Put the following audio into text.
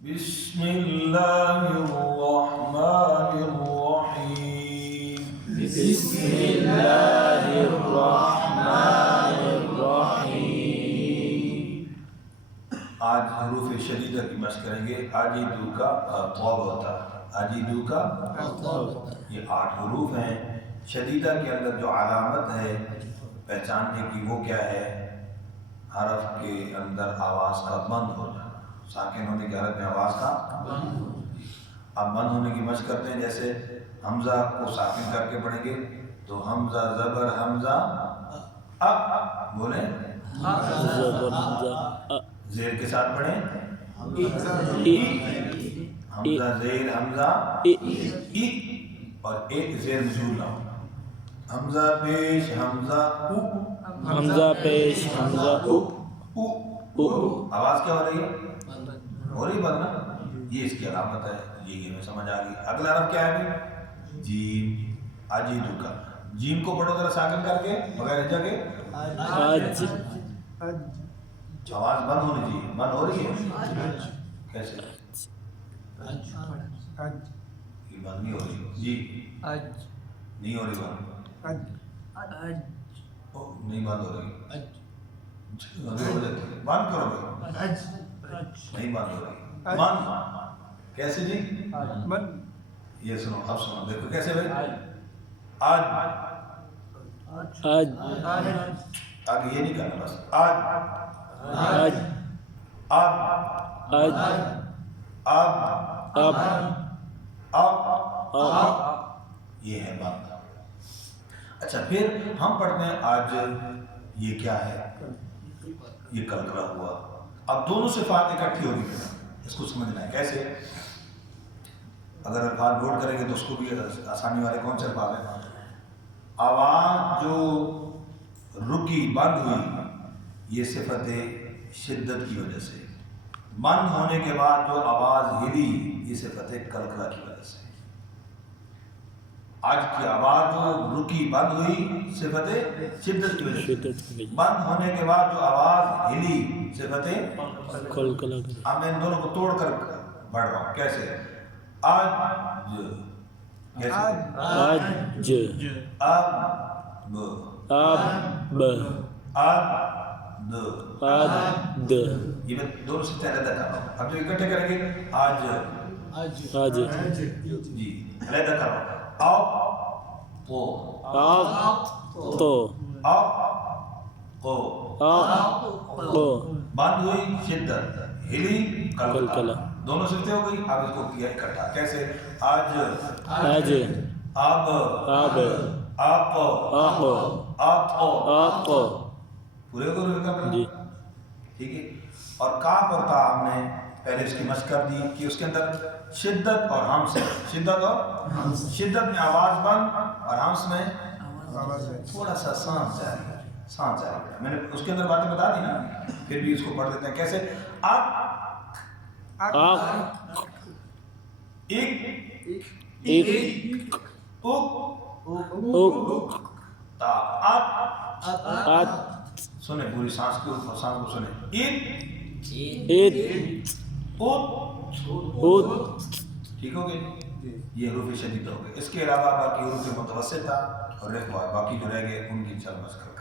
بسم اللہ الرحمن الرحیم بسم اللہ الرحمن الرحیم۔ آج حروف شدیدہ کی مشق کریں گے۔ آجیدو کا طوب ہوتا ہے، آجیدو کا یہ 8 حروف ہیں۔ شدیدہ کے اندر جو علامت ہے پہچاننے کی وہ کیا ہے؟ حرف کے اندر آواز کا بند ہو جانا، ساکن ہونے کی حالت میں آواز کا اب بند ہونے کی مشق کرتے ہیں۔ جیسے حمزہ کو ساکن کر کے پڑھیں گے تو حمزہ زبر حمزہ بولیں، زیر کے ساتھ پڑھیں، حمزہ زیر حمزہ ای، اور ایک زیر نزول نہ ہو۔ حمزہ پیش حمزہ او، حمزہ پیش حمزہ او، آواز کیا ہو رہی ہے؟ ہو رہی بند نا، یہ اس کی علامت ہے۔ یہ ہمیں سمجھ آ گئی۔ اگلا حرف کیا ہے؟ جیم، اجیدو کا جیم کو پڑھو ذرا ساکن کر کے بغیر ہجا کے۔ اج، آواز بند ہونی چاہیے، بند ہو رہی ہے کیسے؟ یہ بند نہیں ہو رہی جی، نہیں ہو رہی بند، نہیں بند ہو رہی، بند کرو گے، نہیں بند ہو رہی، بند کیسے جی؟ یہ سنو، اب سنو، دیکھو کیسے بھائی؟ آج، اج، آگے یہ نہیں کرنا، بس آج، اج، اب، اج، اب، اب، اب، اب، یہ ہے بند۔ اچھا پھر ہم پڑھتے ہیں آج، یہ کیا ہے؟ یہ کلکلا ہوا۔ اب دونوں صفات اکٹھی ہوگی، اس کو سمجھنا ہے کیسے؟ اگر الفاظ نوٹ کریں گے تو اس کو بھی آسانی والے کون سے الفاظ ہیں؟ آواز جو رکی بند ہوئی، یہ صفت شدت کی وجہ سے۔ بند ہونے کے بعد جو آواز ہلی، یہ صفت کلکلا کی وجہ سے۔ آج کی آواز جو رکی بند ہوئی، صفت شدت کی وجہ سے۔ بند ہونے کے بعد جو آواز ہلی، صفت کلکلا۔ اب میں ان دونوں کو توڑ کر پڑھ رہا ہوں کیسے؟ آج، کیسے؟ آج، اب، اب، اد، اد، یہ میں دونوں سے علیحدہ کر رہا ہوں۔ اب جو اکٹھے کریں گے، آج، آج، جی علیحدہ کر رہا ہوں۔ آپ کو، آپ، تو، آپ کو، آپ، کو، بند ہوئی شدت، ہلی کلکلا۔ دونوں صفتیں ہو گئی۔ اب اس کو کیا اکٹھا کیسے؟ آج، آج، اب، اب، آپ، آپ، آپ، آپ، پورے کو کر جی، ٹھیک ہے۔ اور کاف اور تا ہم نے پہلے اس کی مشق کر دی کہ اس کے اندر شدت اور ہمس ہے، شدت اور شدت میں آواز بند اور ہمس میں تھوڑا سا سانس جاری ہے، سانس جاری ہے۔ میں نے اس کے اندر باتیں بتا دی نا، پھر بھی اس کو پڑھ دیتے ہیں کیسے؟ آپ، آپ، ایک، ایک، اوک، اوک، تا، آپ، آت، سنیں پوری سانس کو سنیں، ایک، ایت، اوت، اوت، ٹھیک ہو گئے؟ یہ حروف شدید ہو گئے۔ اس کے علاوہ باقی حروف متوسطہ اور باقی جو رہ گئے ان کی چل بس کرو۔